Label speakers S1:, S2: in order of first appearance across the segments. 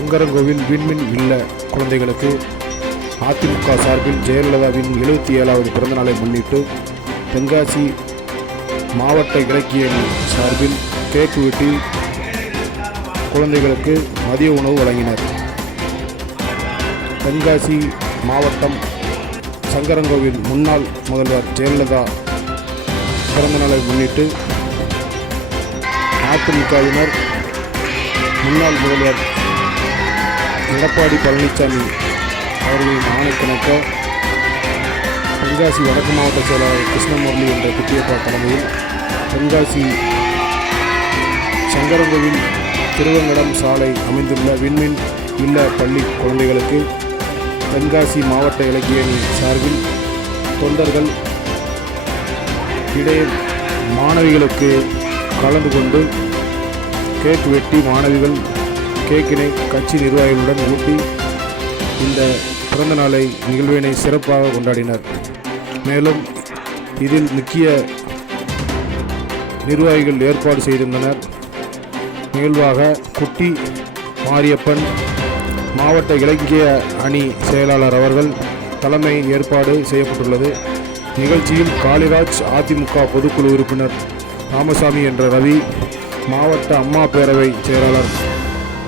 S1: சங்கரங்கோவில் விண்மின் இல்ல குழந்தைகளுக்கு அதிமுக சார்பில் ஜெயலலிதாவின் எழுபத்தி ஏழாவது பிறந்தநாளை முன்னிட்டு தென்காசி மாவட்ட இலக்கியணி சார்பில் கேக் வெட்டி குழந்தைகளுக்கு மதிய உணவு வழங்கினர். தென்காசி மாவட்டம் சங்கரங்கோவில் முன்னாள் முதல்வர் ஜெயலலிதா பிறந்தநாளை முன்னிட்டு அதிமுகவினர் முன்னாள் முதல்வர் எடப்பாடி பழனிசாமி அவர்களின் ஆணைக்கிணக்க தென்காசி வடக்கு மாவட்ட செயலாளர் கிருஷ்ணமுரளி என்ற குட்டியப்பா தலைமையில் தென்காசி சங்கரங்கோவில் திருவங்கடம் சாலை அமைந்துள்ள விண்மின் இல்ல பள்ளி குழந்தைகளுக்கு தென்காசி மாவட்ட இலக்கிய சார்பில் தொண்டர்கள் இடையே மாணவிகளுக்கு கலந்து கொண்டு கேக் வெட்டி மாணவிகள் கேக்கினை கட்சி நிர்வாகிகளுடன் ஊட்டி இந்த பிறந்த நாளை நிகழ்வினை சிறப்பாக கொண்டாடினர். மேலும் இதில் முக்கிய நிர்வாகிகள் ஏற்பாடு செய்திருந்தனர். நிகழ்வாக குட்டி மாரியப்பன் மாவட்ட இலக்கிய அணி செயலாளர் அவர்கள் தலைமை ஏற்பாடு செய்யப்பட்டுள்ளது. நிகழ்ச்சியில் காளிராஜ் அதிமுக பொதுக்குழு உறுப்பினர் ராமசாமி என்ற ரவி மாவட்ட அம்மா பேரவை செயலாளர்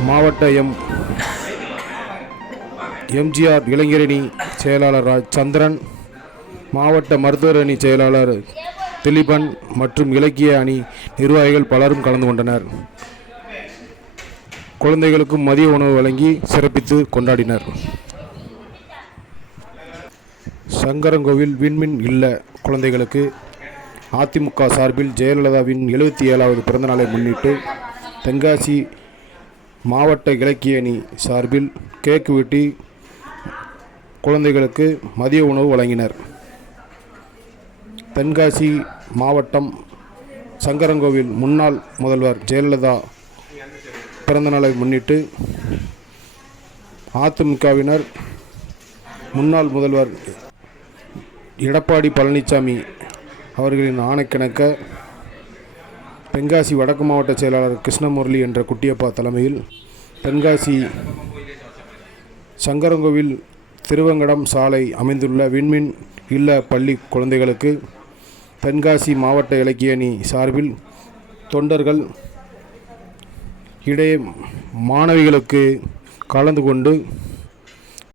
S1: மாவட்ட எம் எம்ஜிஆர் இளைஞரணி செயலாளர் ராஜ் சந்திரன் மாவட்ட மருத்துவர் அணி செயலாளர் திலீபன் மற்றும் இலக்கிய அணி நிர்வாகிகள் பலரும் கலந்து கொண்டனர். குழந்தைகளுக்கும் மதிய உணவு வழங்கி சிறப்பித்து கொண்டாடினர். சங்கரங்கோவில் விண்மின் இல்ல குழந்தைகளுக்கு அதிமுக சார்பில் ஜெயலலிதாவின் எழுபத்தி ஏழாவது பிறந்தநாளை முன்னிட்டு தென்காசி மாவட்ட இலக்கிய அணி சார்பில் கேக் வெட்டி குழந்தைகளுக்கு மதிய உணவு வழங்கினர். தென்காசி மாவட்டம் சங்கரங்கோவில் முன்னாள் முதல்வர் ஜெயலலிதா பிறந்தநாளை முன்னிட்டு அதிமுகவினர் முன்னாள் முதல்வர் எடப்பாடி பழனிசாமி அவர்களின் ஆணைக்கணக்க தென்காசி வடக்கு மாவட்ட செயலாளர் கிருஷ்ணமுரளி என்ற குட்டியப்பா தலைமையில் தென்காசி சங்கரங்கோவில் திருவங்கடம் சாலை அமைந்துள்ள விண்மின் இல்ல பள்ளி குழந்தைகளுக்கு தென்காசி மாவட்ட இலக்கிய அணி சார்பில் தொண்டர்கள் இடையே மாணவிகளுக்கு கலந்து கொண்டு